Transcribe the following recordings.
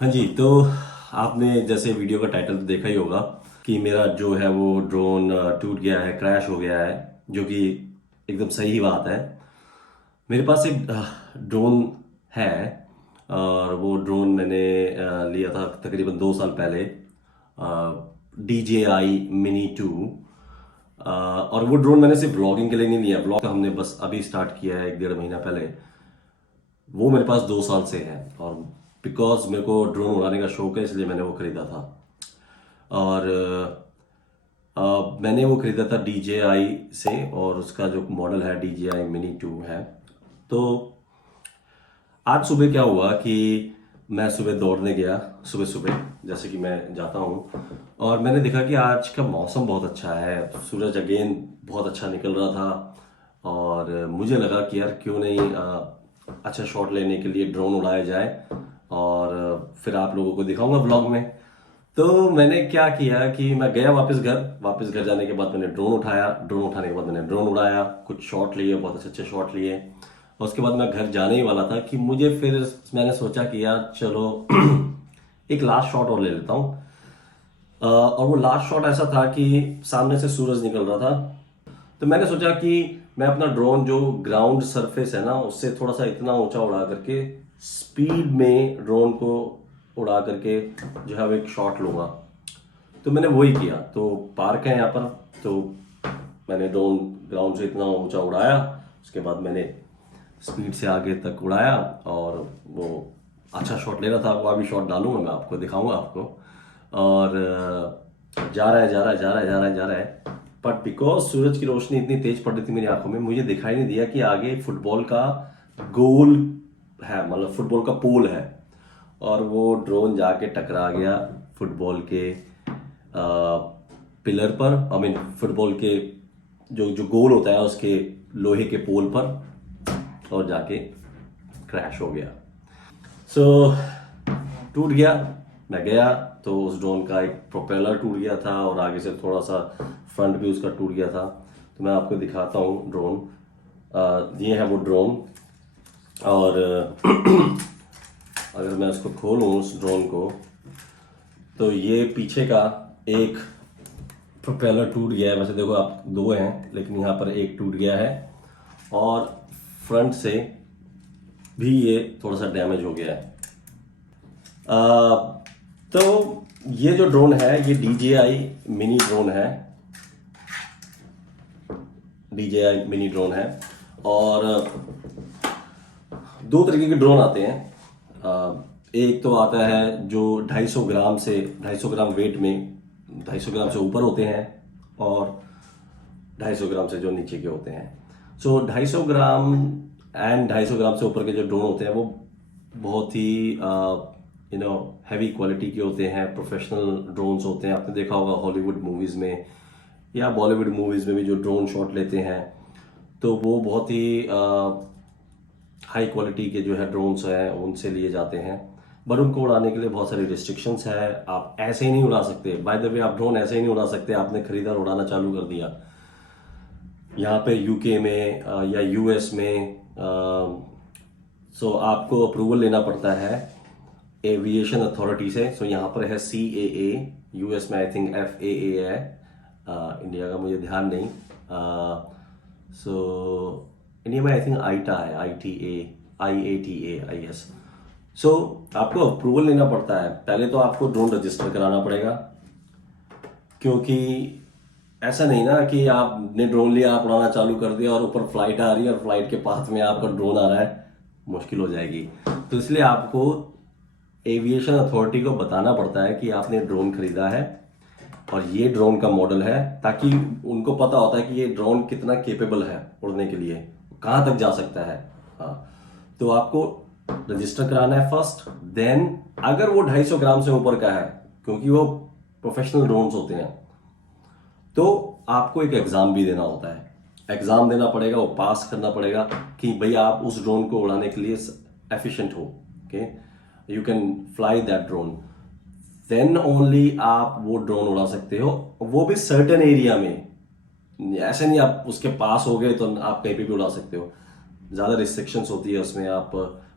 हाँ जी, तो आपने जैसे वीडियो का टाइटल तो देखा ही होगा कि मेरा जो है वो ड्रोन टूट गया है, क्रैश हो गया है, जो कि एकदम सही बात है। मेरे पास एक ड्रोन है और वो ड्रोन मैंने लिया था तकरीबन 2 साल पहले, DJI Mini 2। और वो ड्रोन मैंने सिर्फ ब्लॉगिंग के लिए नहीं लिया, ब्लॉग हमने बस अभी स्टार्ट किया है 1 डेढ़ महीना पहले। वो मेरे पास 2 साल से है और बिकॉज मेरे को ड्रोन उड़ाने का शौक है इसलिए मैंने वो खरीदा था। और मैंने वो खरीदा था DJI से और उसका जो मॉडल है DJI Mini 2 है। तो आज सुबह क्या हुआ कि मैं सुबह दौड़ने गया, सुबह सुबह जैसे कि मैं जाता हूँ, और मैंने देखा कि आज का मौसम बहुत अच्छा है, सूरज अगेन बहुत अच्छा निकल रहा था। और मुझे लगा कि यार क्यों नहीं अच्छा शॉट लेने के लिए ड्रोन उड़ाया जाए और फिर आप लोगों को दिखाऊंगा ब्लॉग में। तो मैंने क्या किया कि मैं गया वापस घर जाने के बाद मैंने ड्रोन उठाया, ड्रोन उठाने के बाद मैंने ड्रोन उड़ाया, कुछ शॉट लिए, बहुत अच्छे अच्छे शॉट लिए। और उसके बाद मैं घर जाने ही वाला था कि मुझे फिर मैंने सोचा कि यार चलो एक लास्ट शॉट और ले लेता हूँ। और वो लास्ट शॉट ऐसा था कि सामने से सूरज निकल रहा था। तो मैंने सोचा कि मैं अपना ड्रोन जो ग्राउंड सरफेस है ना उससे थोड़ा सा इतना ऊंचा उड़ा करके स्पीड में ड्रोन को उड़ा करके जो है वो एक शॉट लूंगा। तो मैंने वही किया। तो पार्क है यहाँ पर, तो मैंने ड्रोन ग्राउंड से इतना ऊंचा उड़ाया, उसके बाद मैंने स्पीड से आगे तक उड़ाया और वो अच्छा शॉट ले रहा था। वो अभी शॉट डालूंगा, मैं आपको दिखाऊंगा आपको। और जा रहा है जा रहा है जा रहा है जा रहा है जा रहा है, बट बिकॉज सूरज की रोशनी इतनी तेज पड़ रही थी मेरी आंखों में, मुझे दिखाई नहीं दिया कि आगे फुटबॉल का गोल है, मतलब फुटबॉल का पोल है। और वो ड्रोन जाके टकरा गया फुटबॉल के पिलर पर, आई मीन फुटबॉल के जो जो गोल होता है उसके लोहे के पोल पर, और जाके क्रैश हो गया। सो टूट गया। मैं गया तो उस ड्रोन का एक प्रोपेलर टूट गया था और आगे से थोड़ा सा फ्रंट भी उसका टूट गया था। तो मैं आपको दिखाता हूँ ड्रोन। ये है वो ड्रोन। और अगर मैं इसको खोलूँ उस ड्रोन को, तो ये पीछे का एक प्रोपेलर टूट गया है। वैसे देखो आप, दो हैं लेकिन यहाँ पर एक टूट गया है। और फ्रंट से भी ये थोड़ा सा डैमेज हो गया है। तो ये जो ड्रोन है ये DJI Mini ड्रोन है, DJI Mini ड्रोन है। और दो तरीके के ड्रोन आते हैं। एक तो आता है जो 250 ग्राम वेट में, 250 ग्राम से ऊपर होते हैं, और 250 ग्राम से जो नीचे के होते हैं। सो 250 ग्राम एंड 250 ग्राम से ऊपर के जो ड्रोन होते हैं वो बहुत ही हैवी क्वालिटी के होते हैं, प्रोफेशनल ड्रोन्स होते हैं। आपने देखा होगा हॉलीवुड मूवीज़ में या बॉलीवुड मूवीज़ में भी जो ड्रोन शॉट लेते हैं, तो वो बहुत ही हाई क्वालिटी के जो है ड्रोन्स हैं उनसे लिए जाते हैं। बट उनको उड़ाने के लिए बहुत सारी रिस्ट्रिक्शंस है। आप ऐसे ही नहीं उड़ा सकते, बाय द वे आप ड्रोन ऐसे ही नहीं उड़ा सकते। आपने खरीदा और उड़ाना चालू कर दिया यहाँ पे UK में या US में, सो आपको अप्रूवल लेना पड़ता है एविएशन अथॉरिटी से। सो यहाँ पर है CAA, US में आई थिंक FAA है, इंडिया का मुझे ध्यान नहीं। सो इंडिया में आई थिंक आईटा है, IATA IS। सो आपको अप्रूवल लेना पड़ता है। पहले तो आपको ड्रोन रजिस्टर कराना पड़ेगा, क्योंकि ऐसा नहीं ना कि आपने ड्रोन लिया, आप उड़ाना चालू कर दिया और ऊपर फ्लाइट आ रही है और फ्लाइट के पास में आपका ड्रोन आ रहा है, मुश्किल हो जाएगी। तो इसलिए आपको एविएशन अथॉरिटी को बताना पड़ता है कि आपने ड्रोन खरीदा है और ये ड्रोन का मॉडल है, ताकि उनको पता होता है कि ये ड्रोन कितना केपेबल है उड़ने के लिए, कहाँ तक जा सकता है। हाँ, तो आपको रजिस्टर कराना है फर्स्ट, देन अगर वो 250 ग्राम से ऊपर का है, क्योंकि वो प्रोफेशनल ड्रोन्स होते हैं, तो आपको एक एग्जाम भी देना होता है। एग्जाम देना पड़ेगा, वो पास करना पड़ेगा कि भाई आप उस ड्रोन को उड़ाने के लिए एफिशिएंट हो। Okay, you can fly that drone, then only आप वो ड्रोन उड़ा सकते हो, वो भी सर्टेन एरिया में। ऐसे नहीं आप उसके पास हो गए तो आप कहीं पे भी उड़ा सकते हो। ज़्यादा रिस्ट्रिक्शंस होती है उसमें, आप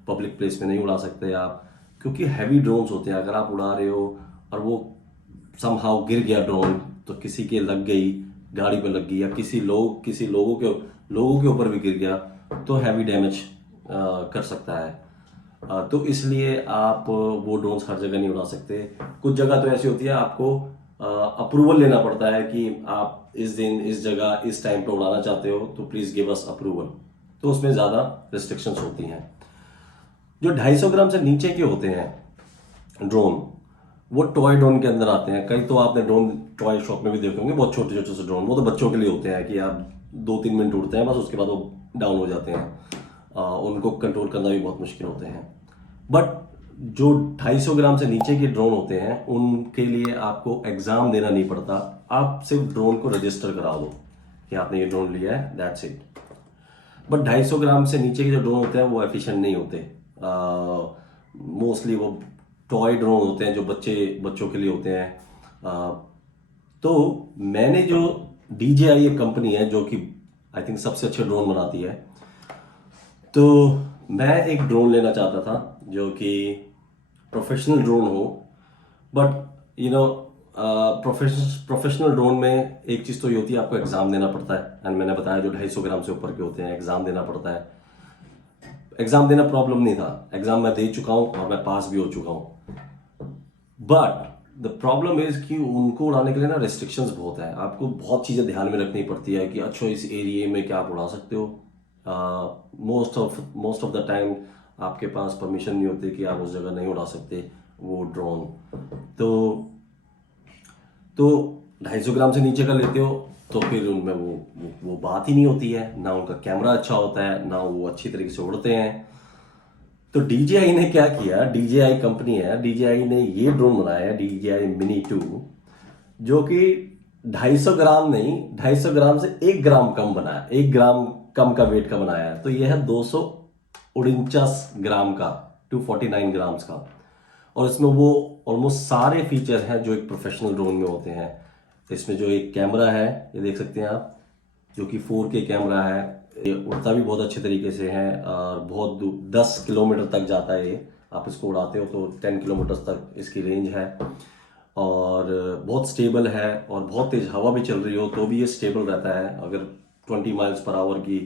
पब्लिक प्लेस में नहीं उड़ा सकते आप, क्योंकि हैवी ड्रोन्स होते हैं, अगर आप उड़ा रहे हो और वो समहाउ गिर गया ड्रोन, तो किसी के लग गई, गाड़ी पे लग गई, या किसी लोगों के ऊपर भी गिर गया, तो हैवी डैमेज कर सकता है। तो इसलिए आप वो ड्रोन्स हर जगह नहीं उड़ा सकते। कुछ जगह तो ऐसी होती है, आपको अप्रूवल लेना पड़ता है कि आप इस दिन इस जगह इस टाइम पे उड़ाना चाहते हो, तो प्लीज गिव अस अप्रूवल। तो उसमें ज्यादा रिस्ट्रिक्शंस होती हैं। जो 250 ग्राम से नीचे के होते हैं ड्रोन, वो टॉय ड्रोन के अंदर आते हैं। कई तो आपने ड्रोन टॉय शॉप में भी देखे होंगे, बहुत छोटे छोटे से ड्रोन, वो तो बच्चों के लिए होते हैं कि आप 2-3 मिनट उड़ते हैं बस, उसके बाद वो डाउन हो जाते हैं। उनको कंट्रोल करना भी बहुत मुश्किल होते हैं। बट जो 250 ग्राम से नीचे के ड्रोन होते हैं, उनके लिए आपको एग्जाम देना नहीं पड़ता। आप सिर्फ ड्रोन को रजिस्टर करा दो कि आपने ये ड्रोन लिया है, दैट्स इट। बट 250 ग्राम से नीचे के जो ड्रोन होते हैं वो एफिशिएंट नहीं होते। मोस्टली वो टॉय ड्रोन होते हैं जो बच्चों के लिए होते हैं। तो मैंने जो DJI एक कंपनी है जो कि आई थिंक सबसे अच्छे ड्रोन बनाती है, तो मैं एक ड्रोन लेना चाहता था जो कि प्रोफेशनल ड्रोन हो। बट प्रोफेशनल ड्रोन में एक चीज़ तो ये होती है, आपको एग्ज़ाम देना पड़ता है। एंड मैंने बताया जो 250 ग्राम से ऊपर के होते हैं, एग्ज़ाम देना पड़ता है। एग्ज़ाम देना प्रॉब्लम नहीं था, एग्ज़ाम मैं दे चुका हूँ और मैं पास भी हो चुका हूँ। बट द प्रॉब्लम इज कि उनको उड़ाने के लिए ना रिस्ट्रिक्शंस बहुत है। आपको बहुत चीज़ें ध्यान में रखनी पड़ती है कि अच्छा इस एरिया में क्या आप उड़ा सकते हो। मोस्ट ऑफ द टाइम आपके पास परमिशन नहीं होती कि आप उस जगह नहीं उड़ा सकते वो ड्रोन। तो 250 ग्राम से नीचे का लेते हो तो फिर उनमें वो बात ही नहीं होती है, ना उनका कैमरा अच्छा होता है, ना वो अच्छी तरीके से उड़ते हैं। तो DJI ने क्या किया, DJI कंपनी है, DJI ने ये ड्रोन बनाया है DJI Mini 2, जो कि 250 ग्राम नहीं, 250 ग्राम से 1 ग्राम कम बनाया, 1 ग्राम कम का वेट का बनाया है। तो ये है 249 ग्राम का, 249 ग्राम्स का। और इसमें वो ऑलमोस्ट सारे फीचर हैं जो एक प्रोफेशनल ड्रोन में होते हैं। इसमें जो एक कैमरा है, ये देख सकते हैं आप, जो कि 4K कैमरा है। ये उड़ता भी बहुत अच्छे तरीके से है और बहुत 10 किलोमीटर तक जाता है ये। आप इसको उड़ाते हो तो 10 किलोमीटर तक इसकी रेंज है और बहुत स्टेबल है। और बहुत तेज हवा भी चल रही हो तो भी ये स्टेबल रहता है। अगर 20 माइल्स पर आवर की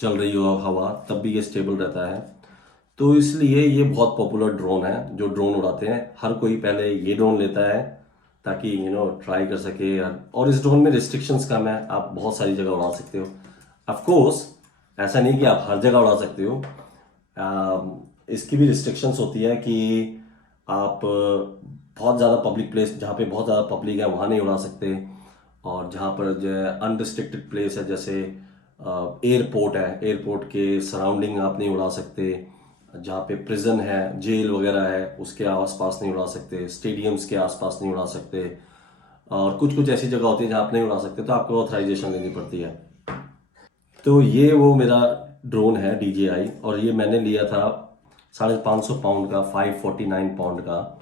चल रही हो हवा, तब भी ये स्टेबल रहता है। तो इसलिए ये बहुत पॉपुलर ड्रोन है। जो ड्रोन उड़ाते हैं हर कोई पहले ये ड्रोन लेता है ताकि ट्राई कर सके। और इस ड्रोन में रिस्ट्रिक्शंस कम है, आप बहुत सारी जगह उड़ा सकते हो। ऑफ कोर्स ऐसा नहीं कि आप हर जगह उड़ा सकते हो। इसकी भी रिस्ट्रिक्शंस होती है कि आप बहुत ज़्यादा पब्लिक प्लेस, जहाँ पे बहुत ज़्यादा पब्लिक है, वहाँ नहीं उड़ा सकते। और जहाँ पर जो अनरिस्ट्रिक्टेड प्लेस है, जैसे एयरपोर्ट है, एयरपोर्ट के सराउंडिंग आप नहीं उड़ा सकते। जहाँ पे प्रिजन है, जेल वगैरह है, उसके आसपास नहीं उड़ा सकते। स्टेडियम्स के आसपास नहीं उड़ा सकते। और कुछ कुछ ऐसी जगह होती है जहाँ आप नहीं उड़ा सकते, तो आपको ऑथराइजेशन लेनी पड़ती है। तो ये वो मेरा ड्रोन है DJI, और ये मैंने लिया था 550 पाउंड का, 549 पाउंड का,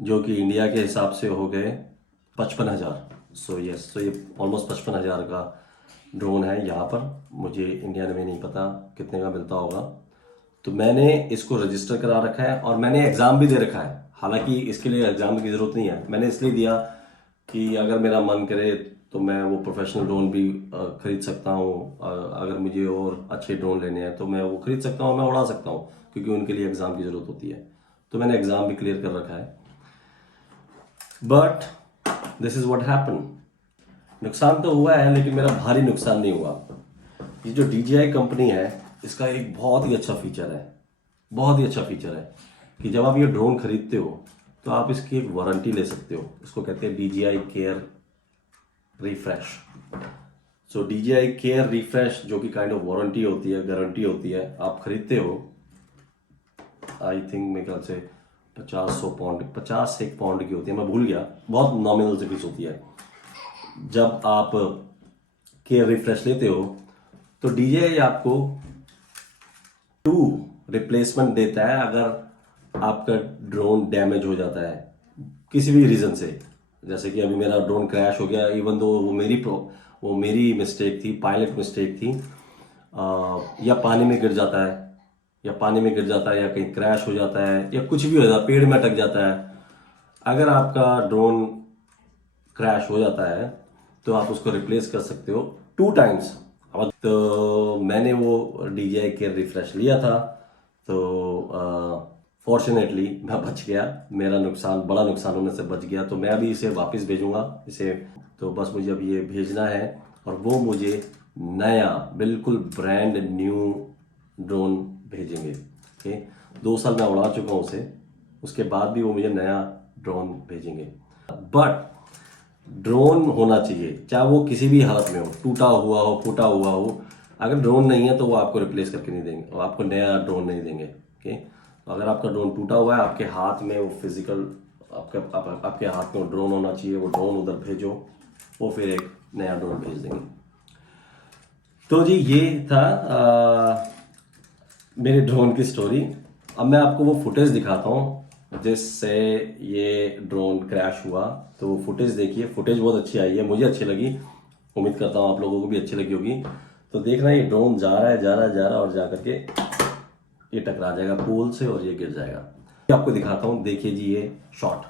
जो कि इंडिया के हिसाब से हो गए 55,000। सो यस, तो ये ऑलमोस्ट 55,000 का ड्रोन है। यहाँ पर मुझे इंडिया में नहीं पता कितने का मिलता होगा। तो मैंने इसको रजिस्टर करा रखा है और मैंने एग्ज़ाम भी दे रखा है। हालांकि इसके लिए एग्ज़ाम की ज़रूरत नहीं है, मैंने इसलिए दिया कि अगर मेरा मन करे तो मैं वो प्रोफेशनल ड्रोन भी खरीद सकता हूँ। अगर मुझे और अच्छे ड्रोन लेने हैं तो मैं वो खरीद सकता हूँ, मैं उड़ा सकता हूँ, क्योंकि उनके लिए एग्ज़ाम की ज़रूरत होती है। तो मैंने एग्ज़ाम भी क्लियर कर रखा है। But this is what happen. नुकसान तो हुआ है, लेकिन मेरा भारी नुकसान नहीं हुआ। ये जो DJI कंपनी है, इसका एक बहुत ही अच्छा फीचर है, बहुत ही अच्छा फीचर है कि जब आप ये ड्रोन खरीदते हो तो आप इसकी एक वारंटी ले सकते हो। इसको कहते हैं DJI केयर रिफ्रेश। सो DJI केयर रिफ्रेश, जो कि काइंड ऑफ वारंटी होती है, गारंटी होती है। आप खरीदते हो, आई थिंक मेरे ख्याल से 50-100 पाउंड, 50-1 पाउंड की होती है, मैं भूल गया, बहुत नॉमिनल से फीस होती है। जब आप केयर रिफ्रेश लेते हो तो DJI आपको 2 रिप्लेसमेंट देता है अगर आपका ड्रोन डैमेज हो जाता है किसी भी रीज़न से। जैसे कि अभी मेरा ड्रोन क्रैश हो गया, इवन दो वो मेरी मिस्टेक थी, पायलट मिस्टेक थी, या पानी में गिर जाता है, या पानी में गिर जाता है या कहीं क्रैश हो जाता है या कुछ भी हो जाता है, पेड़ में अटक जाता है, अगर आपका ड्रोन क्रैश हो जाता है तो आप उसको रिप्लेस कर सकते हो 2 टाइम्स। तो मैंने वो DJI केयर रिफ्रेश लिया था, तो फॉर्चुनेटली मैं बच गया, मेरा नुकसान, बड़ा नुकसान होने से बच गया। तो मैं अभी इसे वापस भेजूंगा इसे, तो बस मुझे अब ये भेजना है और वो मुझे नया बिल्कुल ब्रांड न्यू ड्रोन भेजेंगे। ओके, 2 साल मैं उड़ा चुका हूँ उसे, उसके बाद भी वो मुझे नया ड्रोन भेजेंगे। बट ड्रोन होना चाहिए, चाहे वो किसी भी हालत में हो, टूटा हुआ हो, फूटा हुआ हो। अगर ड्रोन नहीं है तो वो आपको रिप्लेस करके नहीं देंगे, वो आपको नया ड्रोन नहीं देंगे। ओके, तो अगर आपका ड्रोन टूटा हुआ है, आपके हाथ में वो फिजिकल, आपके हाथ में वो ड्रोन होना चाहिए, वो ड्रोन उधर भेजो, वो फिर एक नया ड्रोन भेज देंगे। तो जी ये था मेरे ड्रोन की स्टोरी। अब मैं आपको वो फुटेज दिखाता हूँ जिससे ये ड्रोन क्रैश हुआ। तो वो फुटेज देखिए, फुटेज बहुत अच्छी आई है, मुझे अच्छी लगी, उम्मीद करता हूँ आप लोगों को भी अच्छी लगी होगी। तो देखना, ये ड्रोन जा रहा है, जा रहा है, जा रहा है और जा करके ये टकरा जाएगा पोल से और ये गिर जाएगा। आपको दिखाता हूँ, देखिए जी ये शॉट।